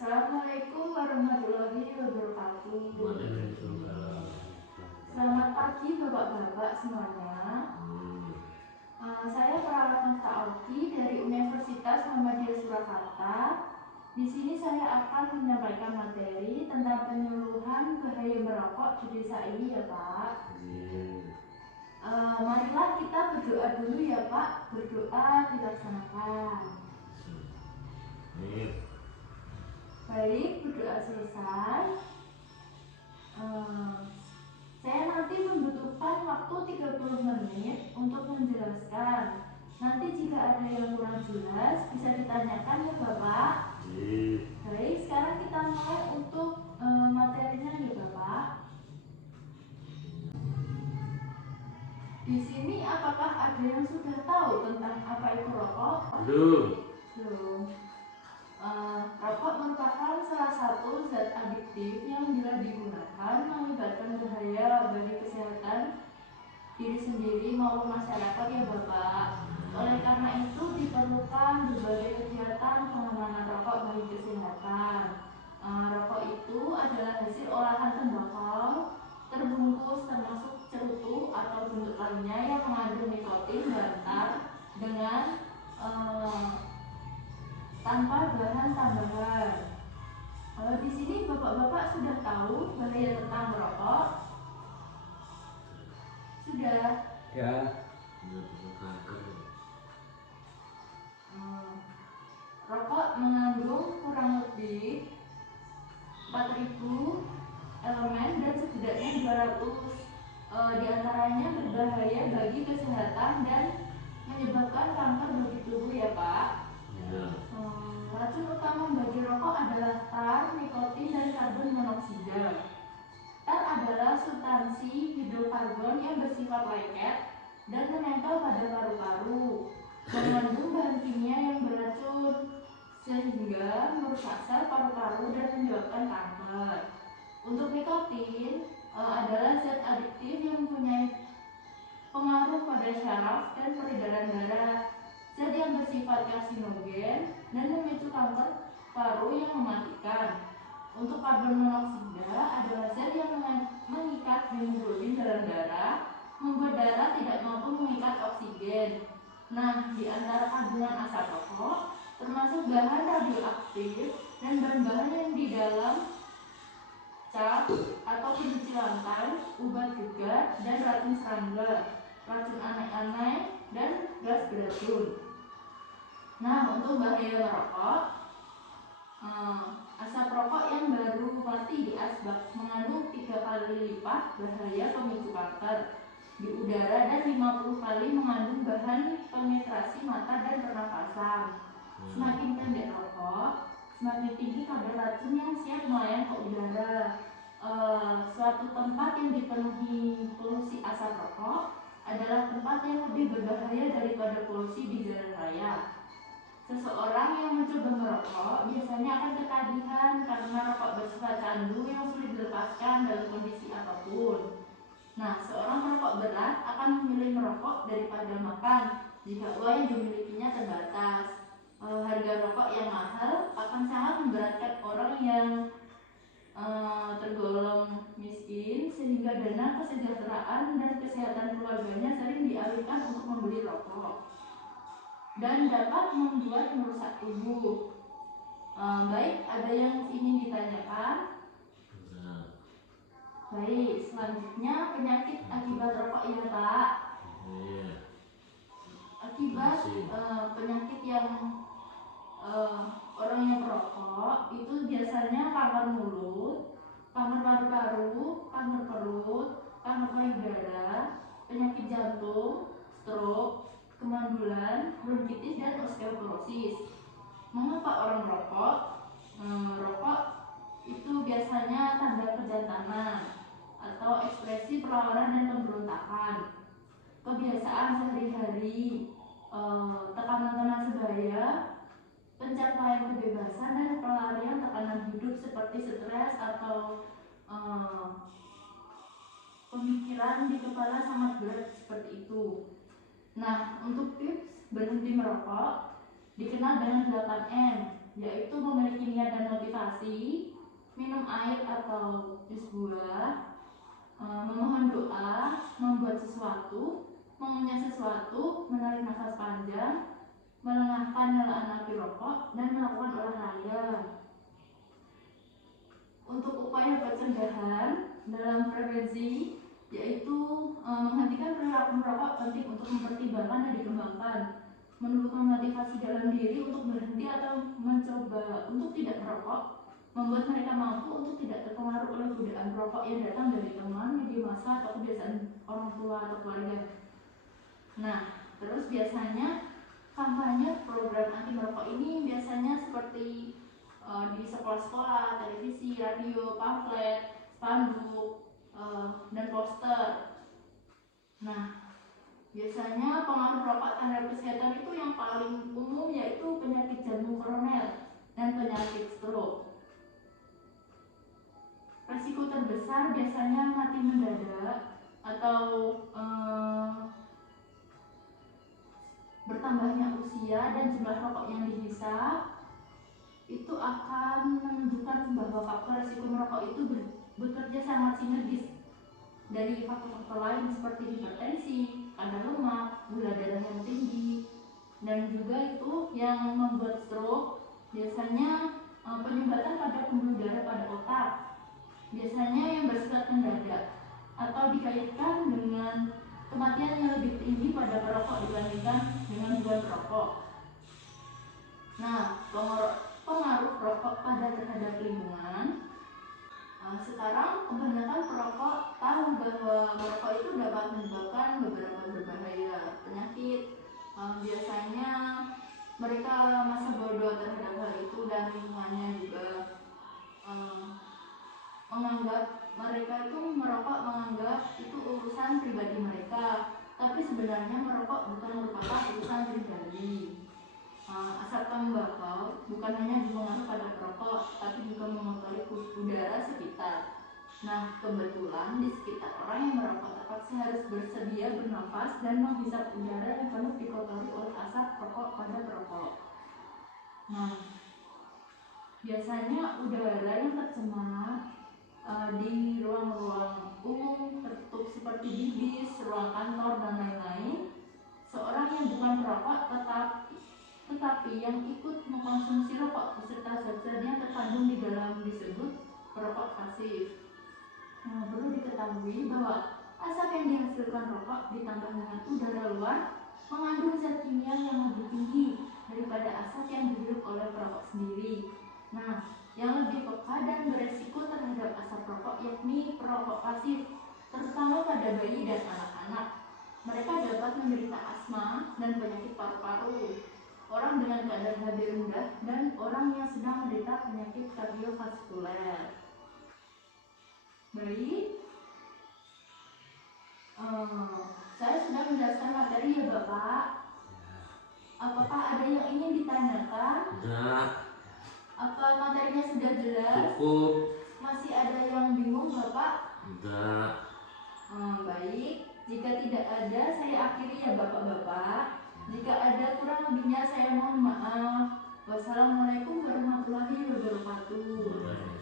Assalamualaikum warahmatullahi wabarakatuh. Waalaikumsalam. Selamat pagi Bapak-bapak semuanya. Saya perawat Nafta Auki dari Universitas Muhammadiyah Surakarta. Di sini saya akan menyampaikan materi tentang penyuluhan bahaya merokok di desa ini ya Pak. Marilah kita berdoa dulu ya Pak. Berdoa dilaksanakan. Baik, berdoa selesai. Saya nanti membutuhkan waktu 30 menit untuk menjelaskan. Nanti jika ada yang kurang jelas bisa ditanyakan ya Bapak. Baik, sekarang kita mulai untuk materinya ya Bapak. Di sini apakah ada yang sudah tahu tentang apa itu rokok? Belum. Rokok merupakan salah satu zat adiktif yang bila digunakan mengakibatkan bahaya bagi kesehatan diri sendiri maupun masyarakat ya Bapak. Oleh karena itu diperlukan berbagai kegiatan pengamanan rokok bagi kesehatan. Rokok itu adalah hasil olahan tembakau terbungkus termasuk cerutu atau bentuk lainnya yang mengandung nikotin bantar dengan tanpa bahan tambahan. Di sini bapak-bapak sudah tahu bahaya tentang merokok? Sudah? Ya. Rokok mengandung kurang lebih 4.000 elemen dan setidaknya 200 diantaranya berbahaya bagi kesehatan dan menyebabkan kanker bagi tubuh ya Pak. Racun utama bagi rokok adalah tar, nikotin, dan karbon monoksida. Tar adalah substansi hidrokarbon yang bersifat lengket dan menempel pada paru-paru, mengandung bahan kimia yang beracun sehingga merusak sel paru-paru dan menyebabkan kanker. Untuk nikotin adalah zat adiktif yang mempunyai pengaruh pada syaraf dan peredaran darah. Zat yang bersifat karsinogen dan memicu kanker paru yang mematikan. Untuk karbon monoksida adalah zat yang mengikat hemoglobin dalam darah, membuat darah tidak mampu mengikat oksigen. Nah, di antara kandungan asap rokok termasuk bahan radioaktif dan bahan-bahan yang di dalam cat atau pencuci lantai, obat gegar, dan racun serangga, racun aneh-aneh, dan gas beracun. Nah, untuk bahaya merokok, asap rokok yang baru mati di asbak mengandung 3 kali lipat bahaya pemicu kanker di udara dan 50 kali mengandung bahan penetrasi mata dan pernapasan. Semakin pendek rokok, semakin tinggi kadar racun yang siap melayang ke udara. Suatu tempat yang dipenuhi polusi asap rokok adalah tempat yang lebih berbahaya daripada polusi di jalan raya. Seseorang yang mencoba merokok biasanya akan ketagihan karena rokok bersifat candu yang sulit dilepaskan dalam kondisi apapun. Nah, seorang perokok berat akan memilih merokok daripada makan jika uang yang dimilikinya terbatas. Harga rokok yang mahal akan sangat memberatkan orang yang tergolong miskin sehingga dana kesejahteraan dan kesehatan keluarganya sering dialihkan untuk membeli rokok dan dapat membuat merusak tubuh. Baik, ada yang ingin ditanyakan? Baik, selanjutnya penyakit akibat rokok ya Pak. Akibat penyakit yang orang yang merokok itu biasanya kanker mulut, kanker paru-paru, kanker perut, kanker payudara, penyakit jantung, stroke, kemandulan, bronkitis, dan osteoporosis. Mengapa orang merokok? Rokok itu biasanya tanda kejantanan atau ekspresi perlawanan dan pemberontakan. Kebiasaan sehari-hari, tekanan sebaya, pencapaian kebebasan dan pelarian tekanan hidup seperti stres atau pemikiran di kepala sangat berat seperti itu. Nah, untuk tips berhenti merokok dikenal dengan 8M, yaitu memiliki niat dan motivasi. atau jus buah, memohon doa, membuat sesuatu, mengunyah sesuatu, menarik nafas panjang, melengahkan nyalakan api rokok, dan melakukan olahraga. Untuk upaya pencegahan dalam prevensi, yaitu menghentikan perilaku merokok penting untuk mempertimbangkan dan dikembangkan, menumbuhkan motivasi dalam diri untuk berhenti atau mencoba untuk tidak merokok, membuat mereka mampu untuk tidak terpengaruh oleh godaan rokok yang datang dari teman, media massa, atau kebiasaan orang tua atau keluarga. Nah, terus biasanya kampanye program anti merokok ini biasanya seperti di sekolah-sekolah, televisi, radio, pamflet, spanduk, dan poster. Nah, biasanya pengaruh rokok terhadap kesehatan itu yang paling umum yaitu penyakit jantung koroner dan penyakit stroke. Resiko terbesar biasanya mati mendadak atau bertambahnya usia dan jumlah rokok yang dihisap itu akan menunjukkan bahwa faktor resiko merokok itu bekerja sangat sinergis dari faktor-faktor lain seperti hipertensi, kadar lemak, gula darah yang tinggi, dan juga itu yang membuat stroke. Biasanya penyumbatan pada pembuluh darah pada otak, biasanya yang bersifat mendadak atau dikaitkan dengan kematian yang lebih tinggi pada perokok dibandingkan dengan bukan perokok. Nah, pengaruh rokok pada terhadap lingkungan. Sekarang kebanyakan perokok tahu bahwa merokok itu dapat menyebabkan beberapa berbahaya penyakit. Biasanya mereka masa bodoh terhadap hal itu dan lingkungannya juga menganggap mereka itu merokok menganggap itu urusan pribadi mereka, tapi sebenarnya merokok bukan merupakan urusan pribadi. Asap tembakau bukan hanya berpengaruh pada perokok, tapi juga mengotori udara sekitar. Nah, kebetulan di sekitar orang yang merokok terpaksa harus bersedia bernafas dan menghisap udara yang penuh dikotori oleh asap rokok pada perokok. Nah, biasanya udara yang tercemar di ruang-ruang umum tertutup seperti di bis, ruang kantor, dan lain-lain. Seorang yang bukan perokok tetapi yang ikut mengkonsumsi rokok beserta zat-zat yang terkandung di dalam disebut perokok pasif. Perlu diketahui bahwa asap yang dihasilkan rokok ditambah dengan udara luar mengandung zat kimia yang lebih tinggi daripada asap yang dihirup oleh perokok sendiri. Nah, yang lebih peka dan beresiko terhadap asap rokok yakni perokok pasif, terutama pada bayi dan anak-anak. Mereka dapat menderita asma dan penyakit paru-paru, orang dengan kadar HB rendah, dan orang yang sedang menderita penyakit kardiovaskuler. Baik, saya sudah menjelaskan materi ya Bapak. Apakah ada yang ingin ditanyakan? Enggak. Apa materinya sudah jelas? Cukup. Masih ada yang bingung Bapak? Enggak. Baik, jika tidak ada saya akhiri ya Bapak-Bapak. Jika ada kurang lebihnya saya mohon maaf. Wassalamualaikum warahmatullahi wabarakatuh.